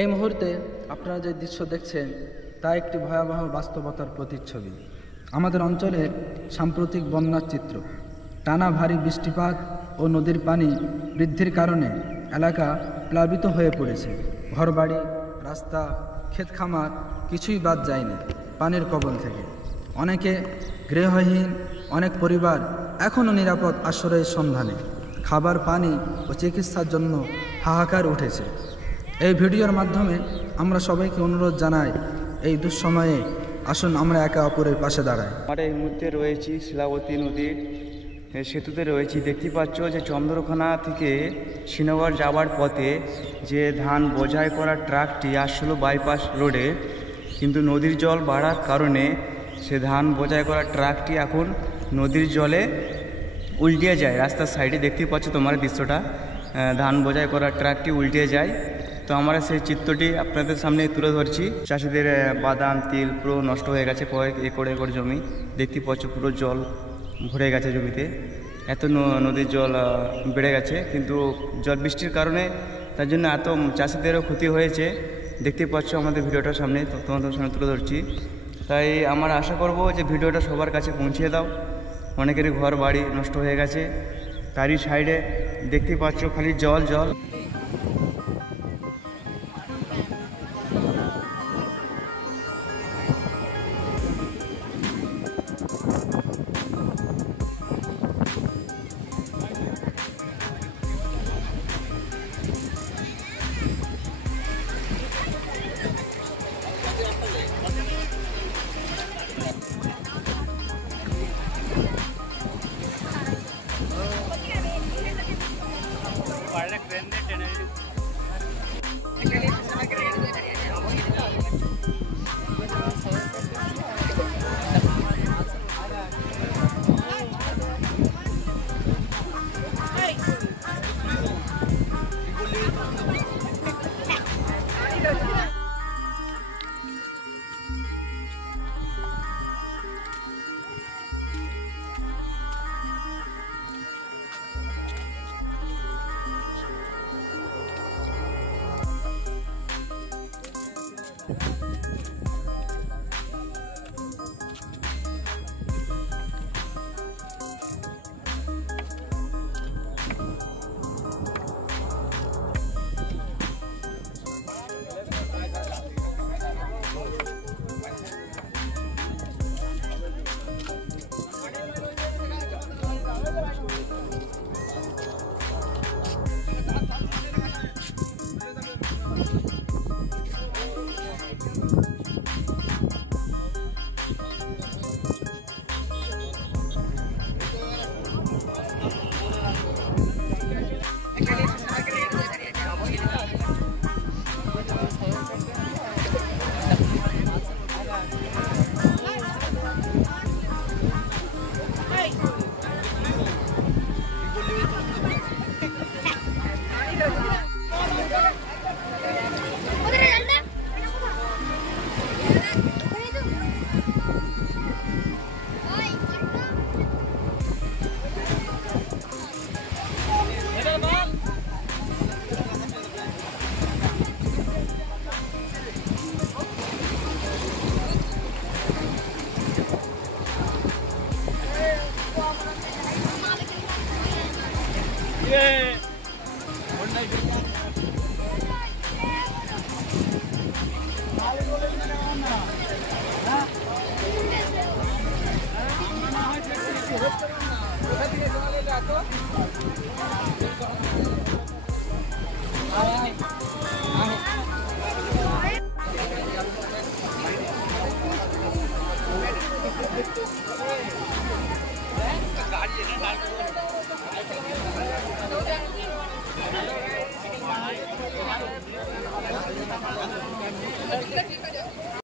এই মুহূর্তে আপনারা যে দৃশ্য দেখছেন তা একটি ভয়াবহ বাস্তবতার প্রতিচ্ছবি। আমাদের অঞ্চলের সাম্প্রতিক বন্যার চিত্র। টানা ভারী বৃষ্টিপাত ও নদীর পানি বৃদ্ধির কারণে এলাকা প্লাবিত হয়ে পড়েছে। ঘরবাড়ি, রাস্তা, ক্ষেত খামার কিছুই বাদ যায়নি পানির কবল থেকে। অনেকে গৃহহীন, অনেক পরিবার এখনও নিরাপদ আশ্রয়ের সন্ধানে। খাবার, পানি ও চিকিৎসার জন্য হাহাকার উঠেছে। এই ভিডিওর মাধ্যমে আমরা সবাইকে অনুরোধ জানাই, এই দুঃসময়ে আসুন আমরা একে অপরের পাশে দাঁড়াই। আমরা এই মুহূর্তে রয়েছি শিলাবতী নদীর সেতুতে রয়েছি। দেখতে পাচ্ছ যে চন্দ্রকোনা থেকে শ্রীনগর যাওয়ার পথে যে ধান বোঝাই করা ট্রাকটি আসছিল বাইপাস রোডে, কিন্তু নদীর জল বাড়ার কারণে সে ধান বোঝাই করা ট্রাকটি এখন নদীর জলে উল্টিয়ে যায়। রাস্তার সাইডে দেখতে পাচ্ছ তোমার দৃশ্যটা, ধান বোঝাই করা ট্রাকটি উল্টিয়ে যায়। তো আমরা সেই চিত্রটি আপনাদের সামনে তুলে ধরছি। চাষিদের বাদাম, তিল পুরো নষ্ট হয়ে গেছে। কয়েক একর একর জমি দেখতে পাচ্ছ পুরো জল ভরে গেছে জমিতে। এত নদীর জল বেড়ে গেছে, কিন্তু জল বৃষ্টির কারণে তার জন্য এত চাষিদেরও ক্ষতি হয়েছে। দেখতে পাচ্ছ আমাদের ভিডিওটার সামনে, তোমাদের সামনে তুলে ধরছি। তাই আমরা আশা করব যে ভিডিওটা সবার কাছে পৌঁছে দাও। অনেকেরই ঘর বাড়ি নষ্ট হয়ে গেছে। তারই সাইডে দেখতে পাচ্ছ খালি জল জল।